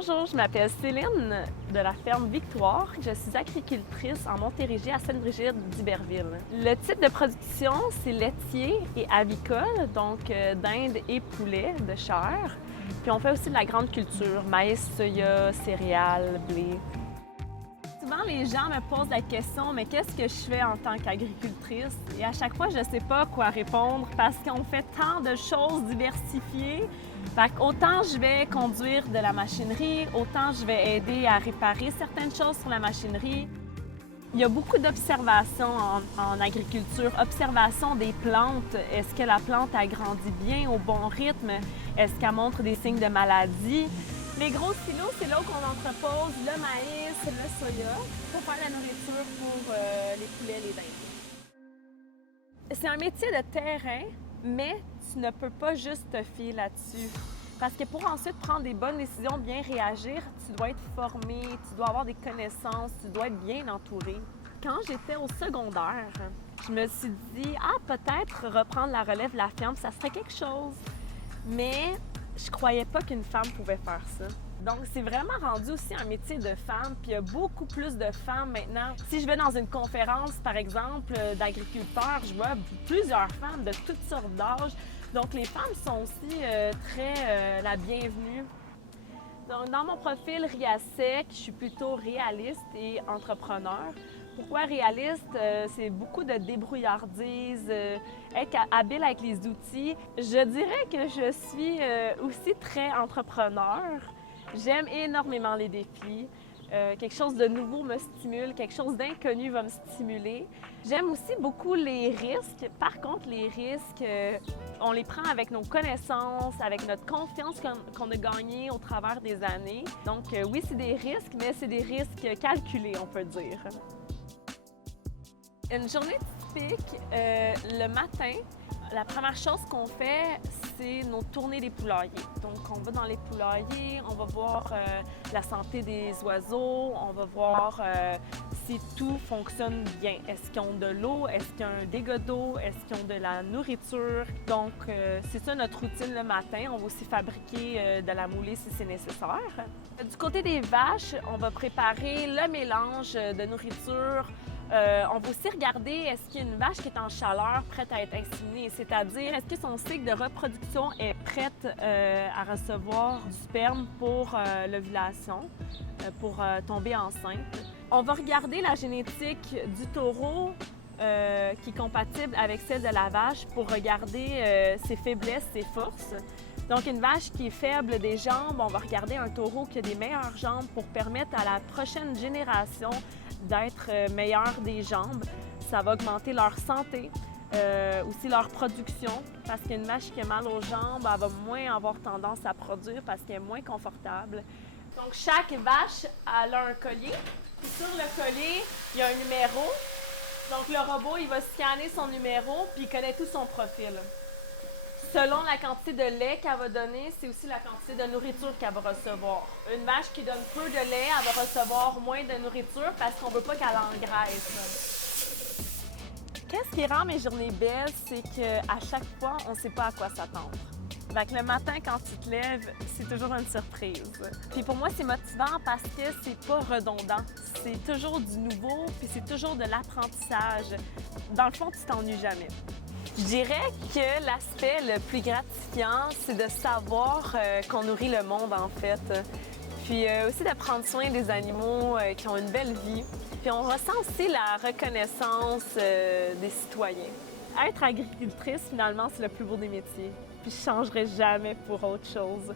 Bonjour, je m'appelle Céline de la ferme Victoire. Je suis agricultrice en Montérégie à Sainte-Brigide d'Iberville. Le type de production, c'est laitier et avicole, donc dinde et poulet de chair. Puis on fait aussi de la grande culture, maïs, soya, céréales, blé. Souvent, les gens me posent la question, mais qu'est-ce que je fais en tant qu'agricultrice? Et à chaque fois, je ne sais pas quoi répondre parce qu'on fait tant de choses diversifiées. Fait qu'autant je vais conduire de la machinerie, autant je vais aider à réparer certaines choses sur la machinerie. Il y a beaucoup d'observations en agriculture. Observation des plantes. Est-ce que la plante a grandi bien, au bon rythme? Est-ce qu'elle montre des signes de maladie? Les gros silos, c'est là où on entrepose le maïs, le soya pour faire la nourriture pour les poulets, les dindes. C'est un métier de terrain, mais tu ne peux pas juste te fier là-dessus. Parce que pour ensuite prendre des bonnes décisions, bien réagir, tu dois être formé, tu dois avoir des connaissances, tu dois être bien entouré. Quand j'étais au secondaire, je me suis dit, peut-être reprendre la relève de la ferme, ça serait quelque chose. Mais je croyais pas qu'une femme pouvait faire ça. Donc, c'est vraiment rendu aussi un métier de femme, puis il y a beaucoup plus de femmes maintenant. Si je vais dans une conférence, par exemple, d'agriculteurs, je vois plusieurs femmes de toutes sortes d'âges. Donc, les femmes sont aussi très la bienvenue. Donc, dans mon profil RIASEC, je suis plutôt réaliste et entrepreneur. Pourquoi réaliste? C'est beaucoup de débrouillardise, être habile avec les outils. Je dirais que je suis aussi très entrepreneur. J'aime énormément les défis. Quelque chose de nouveau me stimule, quelque chose d'inconnu va me stimuler. J'aime aussi beaucoup les risques. Par contre, les risques, on les prend avec nos connaissances, avec notre confiance qu'on a gagnée au travers des années. Donc oui, c'est des risques, mais c'est des risques calculés, on peut dire. Une journée typique, le matin, la première chose qu'on fait, c'est nos tournées des poulaillers. Donc, on va dans les poulaillers, on va voir la santé des oiseaux, on va voir si tout fonctionne bien. Est-ce qu'ils ont de l'eau? Est-ce qu'il y a un dégât d'eau? Est-ce qu'ils ont de la nourriture? Donc, c'est ça notre routine le matin. On va aussi fabriquer de la moulée si c'est nécessaire. Du côté des vaches, on va préparer le mélange de nourriture. On va aussi regarder est-ce qu'il y a une vache qui est en chaleur, prête à être inséminée, c'est-à-dire est-ce que son cycle de reproduction est prête à recevoir du sperme pour l'ovulation, pour tomber enceinte. On va regarder la génétique du taureau qui est compatible avec celle de la vache pour regarder ses faiblesses, ses forces. Donc, une vache qui est faible des jambes, on va regarder un taureau qui a des meilleures jambes pour permettre à la prochaine génération d'être meilleur des jambes. Ça va augmenter leur santé, aussi leur production, parce qu'une vache qui a mal aux jambes, elle va moins avoir tendance à produire parce qu'elle est moins confortable. Donc, chaque vache, elle a un collier. Puis sur le collier, il y a un numéro. Donc, le robot, il va scanner son numéro, puis il connaît tout son profil. Selon la quantité de lait qu'elle va donner, c'est aussi la quantité de nourriture qu'elle va recevoir. Une vache qui donne peu de lait, elle va recevoir moins de nourriture parce qu'on ne veut pas qu'elle engraisse. Qu'est-ce qui rend mes journées belles, c'est qu'à chaque fois, on ne sait pas à quoi s'attendre. Donc, le matin, quand tu te lèves, c'est toujours une surprise. Puis pour moi, c'est motivant parce que c'est pas redondant. C'est toujours du nouveau, puis c'est toujours de l'apprentissage. Dans le fond, tu t'ennuies jamais. Je dirais que l'aspect le plus gratifiant, c'est de savoir qu'on nourrit le monde, en fait. Puis aussi de prendre soin des animaux qui ont une belle vie. Puis on ressent aussi la reconnaissance des citoyens. Être agricultrice, finalement, c'est le plus beau des métiers. Puis je ne changerai jamais pour autre chose.